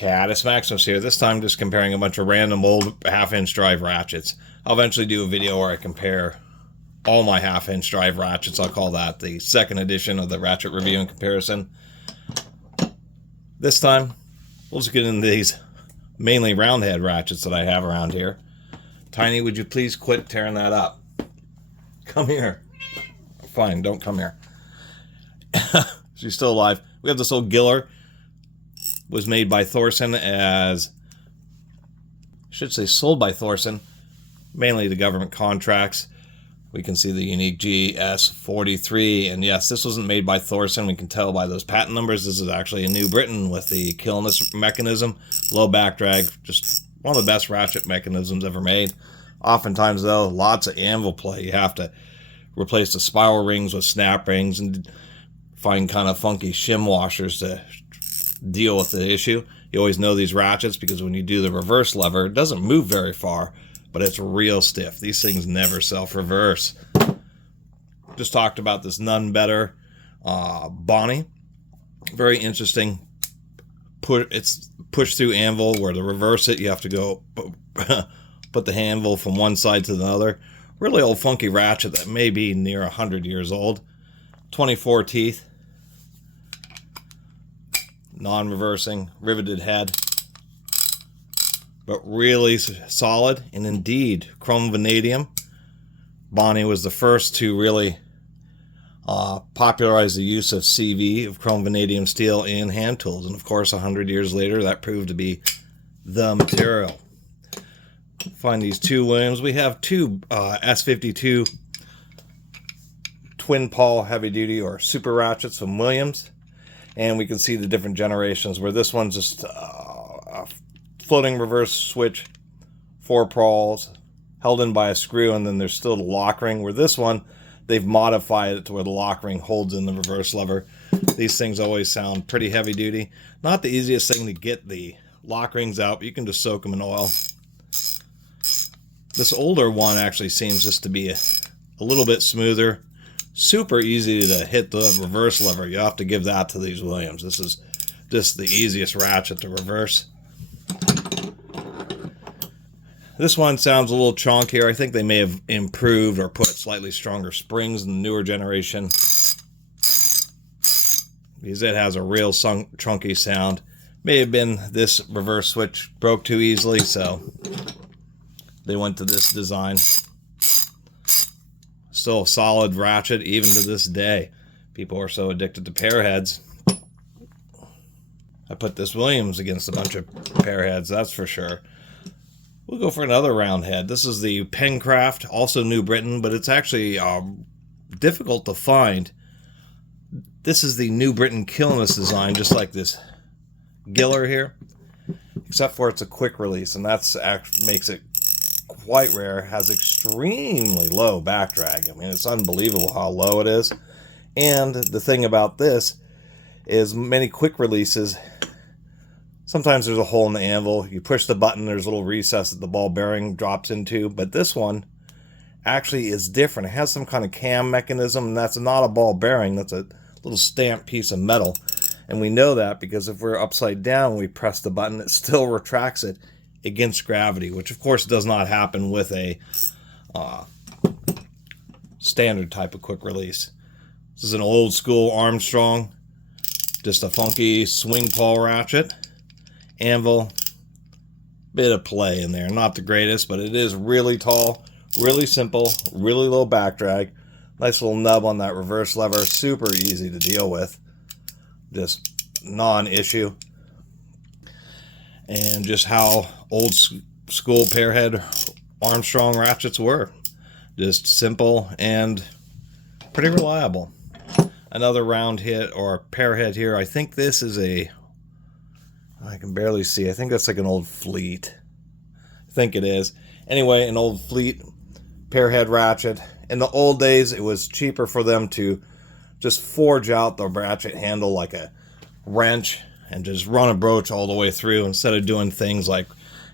Catus, Maximus here. This time just comparing a bunch of random old half-inch drive ratchets. I'll eventually do a video where I compare all my half-inch drive ratchets. I'll call that the second edition of the ratchet review and comparison. This time, we'll just get into these mainly round head ratchets that I have around here. Tiny, would you please quit tearing that up? Come here. Fine, don't come here. She's still alive. We have this old Giller. Was made by Thorson as, I should say sold by Thorson, mainly the government contracts. We can see the unique GS43, and yes, this wasn't made by Thorson. We can tell by those patent numbers. This is actually a New Britain with the Catus mechanism, low back drag, just one of the best ratchet mechanisms ever made. Oftentimes though, lots of anvil play. You have to replace the spiral rings with snap rings and find kind of funky shim washers to deal with the issue. You always know these ratchets because when you do the reverse lever, it doesn't move very far, but it's real stiff. These things never self-reverse. Just talked about this None Better Bonnie. Very interesting. It's push through anvil where to reverse it, you have to go put the anvil from one side to the other. Really old funky ratchet that may be near 100 years old. 24 teeth. Non-reversing, riveted head, but really solid, and indeed chrome vanadium. Bonnie was the first to really popularize the use of CV, of chrome vanadium steel, in hand tools, and of course 100 years later that proved to be the material. Find these two Williams. We have two S52 twin pawl heavy duty or super ratchets from Williams. And we can see the different generations where this one's just a floating reverse switch, 4 pawls, held in by a screw, and then there's still the lock ring, where this one, they've modified it to where the lock ring holds in the reverse lever. These things always sound pretty heavy duty. Not the easiest thing to get the lock rings out, but you can just soak them in oil. This older one actually seems just to be a little bit smoother. Super easy to hit the reverse lever. You have to give that to these Williams. This is just the easiest ratchet to reverse. This one sounds a little chunkier. I think they may have improved or put slightly stronger springs in the newer generation, because it has a real chunky sound. May have been this reverse switch broke too easily, so they went to this design. Still a solid ratchet even to this day. People are so addicted to pair heads. I put this Williams against a bunch of pair heads, that's for sure. We'll go for another round head. This is the Pencraft, also New Britain, but it's actually difficult to find. This is the New Britain Catus design, just like this Giller here, except for it's a quick release, and that's makes it quite rare. Has extremely low back drag. I mean, it's unbelievable how low it is. And the thing about this is many quick releases, sometimes there's a hole in the anvil. You push the button, there's a little recess that the ball bearing drops into. But this one actually is different. It has some kind of cam mechanism, and that's not a ball bearing. That's a little stamped piece of metal. And we know that because if we're upside down, we press the button, it still retracts it against gravity, which of course does not happen with a standard type of quick release. This is an old school Armstrong, just a funky swing pawl ratchet. Anvil, bit of play in there, not the greatest, but it is really tall, really simple, really low back drag. Nice little nub on that reverse lever, super easy to deal with, just non-issue. And just how old school pairhead Armstrong ratchets were. Just simple and pretty reliable. Another round hit or pairhead here. I think this is I can barely see. I think that's like an old Fleet. I think it is. Anyway, an old Fleet pairhead ratchet. In the old days, it was cheaper for them to just forge out the ratchet handle like a wrench and just run a broach all the way through, instead of doing things like,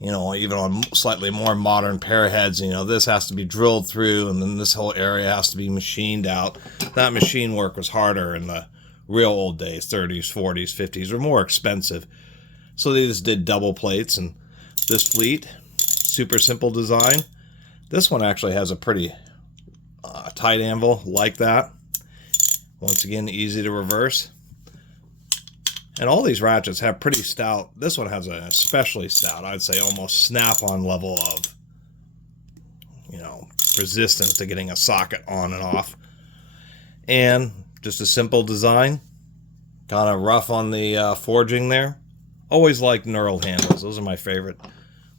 you know, even on slightly more modern pair heads, you know, this has to be drilled through, and then this whole area has to be machined out. That machine work was harder in the real old days, 30s, 40s, 50s, were more expensive. So they just did double plates, and this fleet, super simple design. This one actually has a pretty tight anvil like that. Once again, easy to reverse. And all these ratchets have pretty stout. This one has an especially stout, I'd say almost snap-on level of, you know, resistance to getting a socket on and off. And just a simple design. Kind of rough on the forging there. Always like knurled handles. Those are my favorite.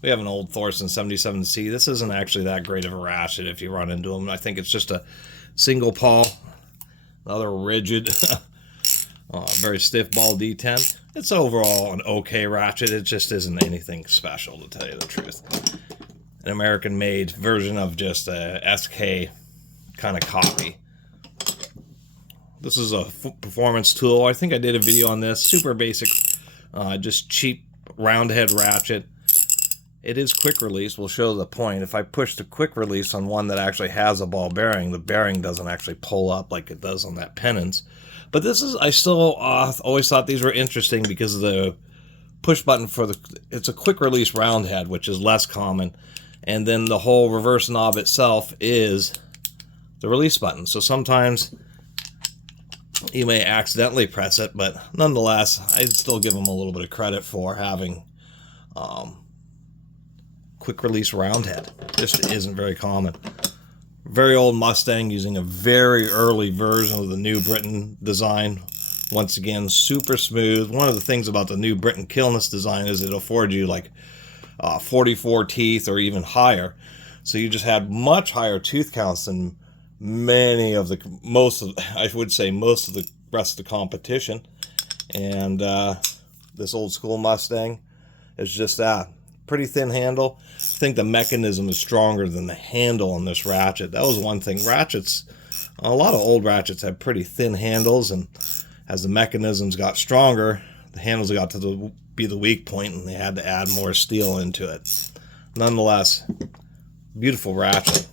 We have an old Thorson 77C. This isn't actually that great of a ratchet if you run into them. I think it's just a single pawl. Another rigid, very stiff ball D10. It's overall an okay ratchet. It just isn't anything special, to tell you the truth. An American-made version of just a SK kind of copy. This is a performance tool. I think I did a video on this. Super basic, just cheap round head ratchet. It is quick release. We'll show the point. If I push the quick release on one that actually has a ball bearing, the bearing doesn't actually pull up like it does on that pennants. But this is, I still always thought these were interesting because of the push button for the, it's a quick release round head, which is less common. And then the whole reverse knob itself is the release button. So sometimes you may accidentally press it, but nonetheless, I'd still give them a little bit of credit for having quick release round head. Just isn't very common. Very old Mustang using a very early version of the New Britain design. Once again, super smooth. One of the things about the New Britain Killness design is it affords you like 44 teeth or even higher. So you just had much higher tooth counts than most of the rest of the competition. And this old school Mustang is just that. Pretty thin handle. I think the mechanism is stronger than the handle on this ratchet. That was one thing. Ratchets, a lot of old ratchets have pretty thin handles, and as the mechanisms got stronger, the handles got to be the weak point, and they had to add more steel into it. Nonetheless, beautiful ratchet.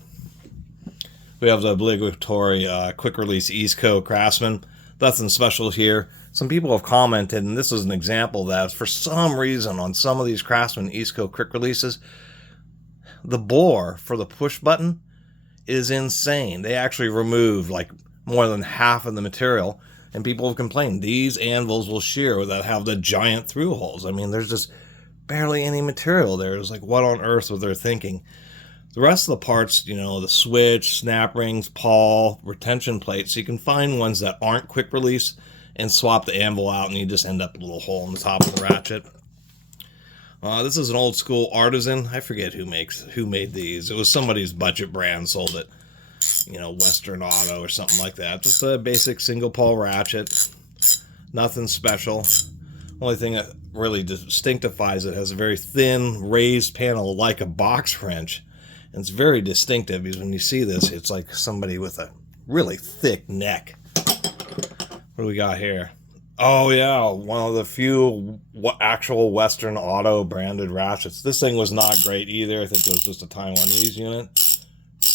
We have the obligatory quick release Eastco Craftsman. Nothing special here. Some people have commented, and this is an example that for some reason on some of these Craftsman Eastco quick releases, the bore for the push button is insane. They actually removed like more than half of the material, and people have complained these anvils will shear that have the giant through holes. I mean, there's just barely any material there. It's like, what on earth were they thinking? The rest of the parts, you know, the switch, snap rings, pawl, retention plates, you can find ones that aren't quick release and swap the anvil out, and you just end up with a little hole in the top of the ratchet. This is an old school Artisan. I forget who made these. It was somebody's budget brand, sold it, you know, Western Auto or something like that. Just a basic single pawl ratchet. Nothing special. Only thing that really distinctifies it has a very thin raised panel like a box wrench. And it's very distinctive because when you see this, it's like somebody with a really thick neck. What do we got here? Oh yeah, one of the few actual Western Auto branded ratchets. This thing was not great either. I think it was just a Taiwanese unit.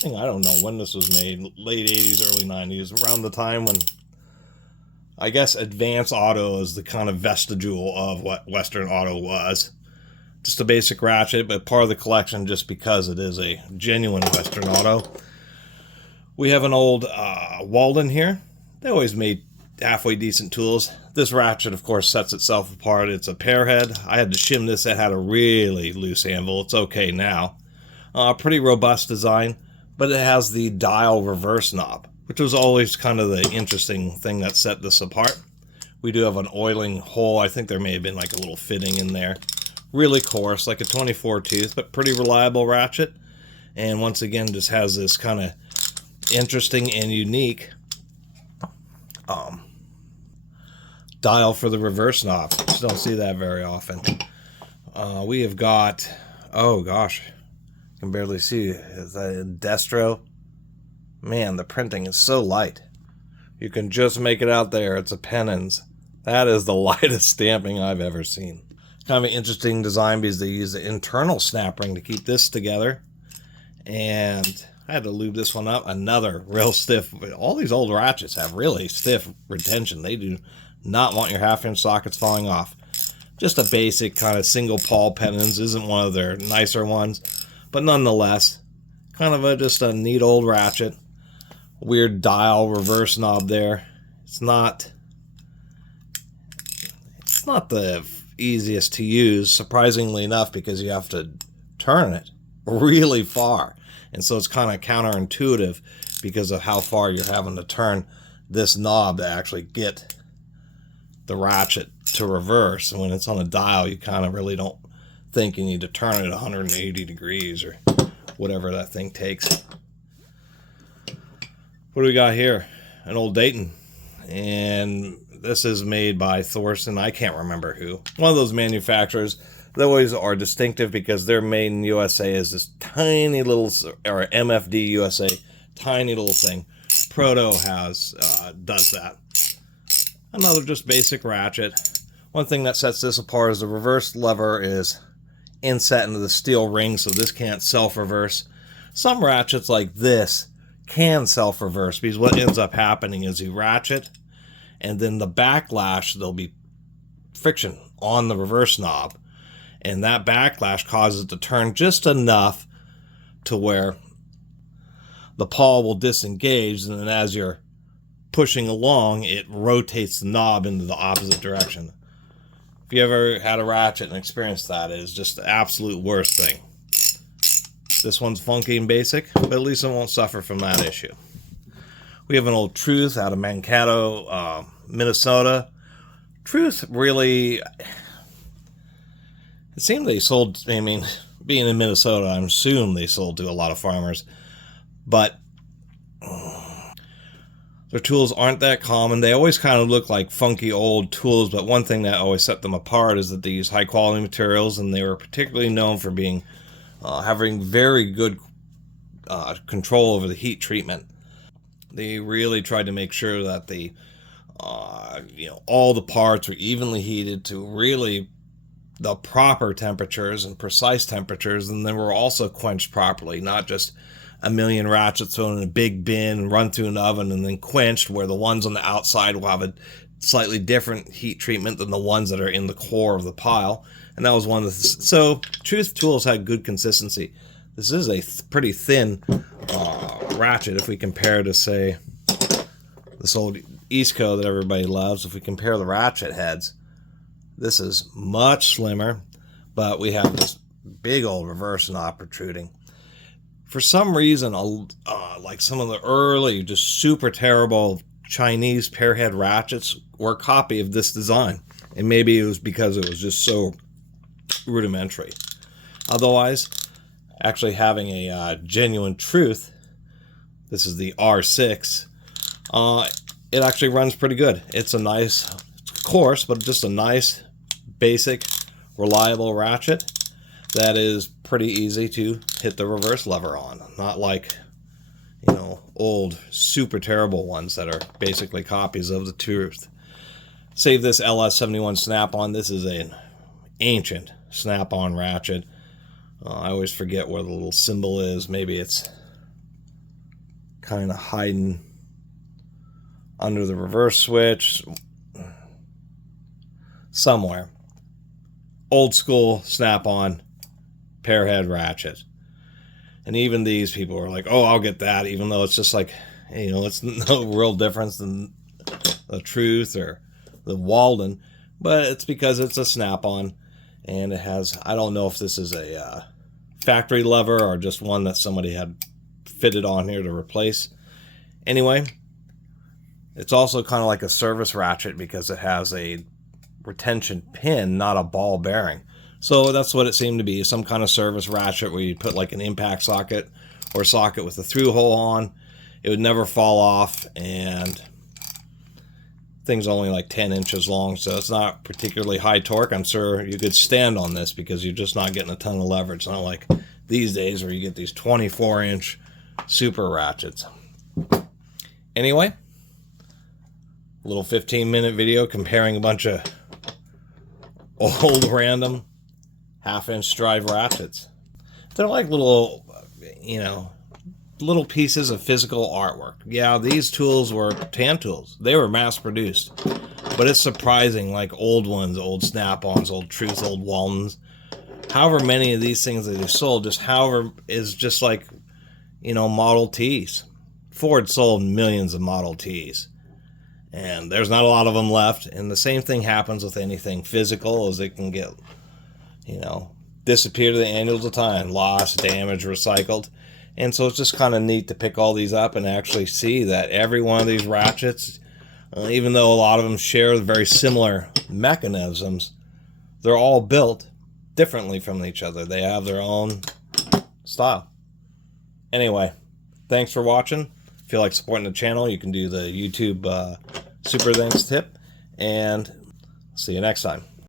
I don't know when this was made. Late 80s, early 90s. Around the time when, I guess, Advance Auto is the kind of vestigial of what Western Auto was. Just a basic ratchet, but part of the collection just because it is a genuine Western Auto. We have an old Walden here. They always made halfway decent tools. This ratchet, of course, sets itself apart. It's a pear head. I had to shim this. It had a really loose anvil. It's okay now. Pretty robust design, but it has the dial reverse knob, which was always kind of the interesting thing that set this apart. We do have an oiling hole. I think there may have been like a little fitting in there. Really coarse, like a 24 tooth, but pretty reliable ratchet. And once again, just has this kind of interesting and unique dial for the reverse knob. Just don't see that very often. We have got, oh gosh, I can barely see. Is that a Destro? Man, the printing is so light. You can just make it out there. It's a Pennons. That is the lightest stamping I've ever seen. Kind of an interesting design because they use the internal snap ring to keep this together. And I had to lube this one up. Another real stiff. All these old ratchets have really stiff retention. They do not want your half-inch sockets falling off. Just a basic kind of single pawl pendants. Isn't one of their nicer ones, but nonetheless, kind of just a neat old ratchet. Weird dial reverse knob there. It's not the easiest to use, surprisingly enough, because you have to turn it really far. And so it's kind of counterintuitive because of how far you're having to turn this knob to actually get the ratchet to reverse. And when it's on a dial, you kind of really don't think you need to turn it 180 degrees or whatever that thing takes. What do we got here? An old Dayton. And this is made by Thorson. I can't remember who. One of those manufacturers that always are distinctive because they're made in USA is this tiny little, or MFD USA, tiny little thing. Proto does that. Another just basic ratchet. One thing that sets this apart is the reverse lever is inset into the steel ring, so this can't self-reverse. Some ratchets like this can self-reverse because what ends up happening is you ratchet, and then the backlash, there'll be friction on the reverse knob, and that backlash causes it to turn just enough to where the pawl will disengage, and then as you're pushing along, it rotates the knob into the opposite direction. If you ever had a ratchet and experienced that, it is just the absolute worst thing. This one's funky and basic, but at least it won't suffer from that issue. We have an old Truth out of Mankato, Minnesota. Truth really, it seemed they sold, I mean, being in Minnesota, I assume they sold to a lot of farmers, but their tools aren't that common. They always kind of look like funky old tools, but one thing that always set them apart is that they use high quality materials, and they were particularly known for being having very good control over the heat treatment. They really tried to make sure that the all the parts were evenly heated to really the proper temperatures and precise temperatures, and then were also quenched properly, not just a million ratchets thrown in a big bin and run through an oven and then quenched, where the ones on the outside will have a slightly different heat treatment than the ones that are in the core of the pile. And that was one of the... So Truth tools had good consistency. This is a pretty thin ratchet if we compare to, say, this old Eastco that everybody loves. If we compare the ratchet heads, this is much slimmer, but we have this big old reverse knob protruding. For some reason, like some of the early, just super terrible Chinese pairhead ratchets were a copy of this design. And maybe it was because it was just so rudimentary. Otherwise, actually having a genuine Truth, this is the R6, it actually runs pretty good. It's a nice, it's coarse, but just a nice, basic, reliable ratchet that is pretty easy to hit the reverse lever on. Not like, old, super terrible ones that are basically copies of the Truth. Save this LS71 snap-on. This is an ancient snap-on ratchet. I always forget where the little symbol is. Maybe it's kind of hiding under the reverse switch somewhere. Old school snap-on pairhead ratchet. And even these people are like, oh, I'll get that, even though it's just like, it's no real difference than the Truth or the Walden, but it's because it's a snap-on, and it has, I don't know if this is a factory lever or just one that somebody had fitted on here to replace. Anyway, it's also kind of like a service ratchet because it has a retention pin, not a ball bearing. So that's what it seemed to be, some kind of service ratchet where you put like an impact socket or socket with a through hole on. It would never fall off, and thing's only like 10 inches long, so it's not particularly high torque. I'm sure you could stand on this because you're just not getting a ton of leverage. It's not like these days where you get these 24-inch super ratchets. Anyway, a little 15-minute video comparing a bunch of old random half-inch drive ratchets. They're like little little pieces of physical artwork. Yeah, these tools were hand tools. They were mass produced. But it's surprising, like old ones, old Snap-ons, old Truth, old Waltons. However many of these things that they sold, just however is just like, you know, Model Ts. Ford sold millions of Model Ts. And there's not a lot of them left. And the same thing happens with anything physical, as it can get, you know, disappear to the annals of time. Lost, damaged, recycled. And so it's just kind of neat to pick all these up and actually see that every one of these ratchets, even though a lot of them share very similar mechanisms, they're all built differently from each other. They have their own style. Anyway, thanks for watching. If you like supporting the channel, you can do the YouTube Super Thanks tip. And see you next time.